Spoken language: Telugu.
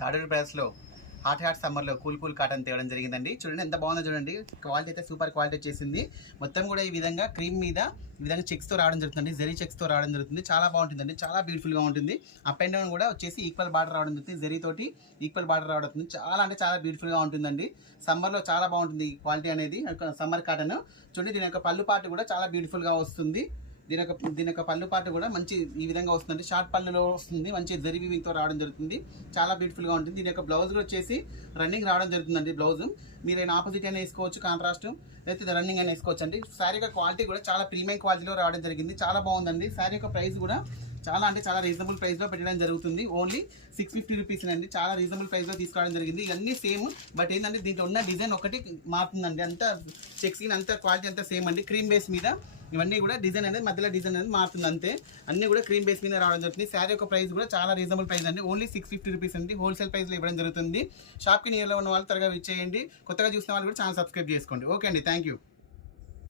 థర్డ్ ప్రైస్లో హాట్ సమ్మర్లో కూల్ కాటన్ తేవడం జరిగిందండి. చూడండి ఎంత బాగుందో చూడండి. క్వాలిటీ అయితే సూపర్ క్వాలిటీ వచ్చేసింది. మొత్తం కూడా ఈ విధంగా క్రీమ్ మీద ఈ విధంగా చెక్స్తో రావడం జరుగుతుంది. జరీ చెక్స్తో రావడం జరుగుతుంది. చాలా బాగుంటుందండి, చాలా బ్యూటిఫుల్గా ఉంటుంది. అప్ అండ్ డౌన్ కూడా వచ్చేసి ఈక్వల్ బార్డర్ రావడం జరుగుతుంది. జరీతోటి ఈక్వల్ బార్డర్ రావడం జరుగుతుంది. చాలా అంటే చాలా బ్యూటిఫుల్గా ఉంటుందండి. సమ్మర్లో చాలా బాగుంటుంది ఈ క్వాలిటీ అనేది. సమ్మర్ కాటన్ చూడండి. దీని యొక్క పళ్ళు పాటు కూడా చాలా బ్యూటిఫుల్గా వస్తుంది. దీని యొక్క పళ్ళు పాటు కూడా మంచి ఈ విధంగా వస్తుందండి. షార్ట్ పళ్ళులో వస్తుంది. మంచి జరీ వీవింగ్తో రావడం జరుగుతుంది. చాలా బ్యూటిఫుల్గా ఉంటుంది. దీని యొక్క బ్లౌజ్ కూడా వచ్చేసి రన్నింగ్ రావడం జరుగుతుందండి. బ్లౌజ్ మీరు ఆపోజిట్ అయినా వేసుకోవచ్చు, కాంట్రాస్ట్ అయితే రన్నింగ్ అయినా వేసుకోవచ్చు అండి. శారీ యొక్క క్వాలిటీ కూడా చాలా ప్రీమియం క్వాలిటీలో రావడం జరిగింది. చాలా బాగుందండి. శారీ యొక్క ప్రైస్ కూడా చాలా అంటే చాలా రీజనబుల్ ప్రైస్లో పెట్టడం జరుగుతుంది. ఓన్లీ 650 రూపీస్ అండి. చాలా రీజనబుల్ ప్రైస్లో తీసుకోవడం జరిగింది. ఇవన్నీ సేమ్, బట్ ఏంటంటే దీంట్లో ఉన్న డిజైన్ ఒకటి మారుతుందండి. అంతా చెక్స్కిన్ అంతా క్వాలిటీ అంతా సేమ్ అండి. క్రీమ్ బేస్ మీద ఇవన్నీ కూడా డిజైన్ అనేది మధ్యలో డిజైన్ అనేది మారుతుంది అంతే. అన్నీ కూడా క్రీమ్ బేస్ మీద రావడం జరుగుతుంది. శారీ యొక్క ప్రైస్ కూడా చాలా రీజనబుల్ ప్రైస్ అండి. ఓన్లీ 650 రూపీస్ అండి. హోల్సేల్ ప్రైస్లో ఇవ్వడం జరుగుతుంది. షాప్కి నియర్లో ఉన్న వాళ్ళు త్వరగా విచ్చేయండి. కొత్తగా చూసిన వాళ్ళు కూడా ఛానల్ సబ్స్క్రైబ్ చేసుకోండి. ఓకే అండి, థ్యాంక్ యూ.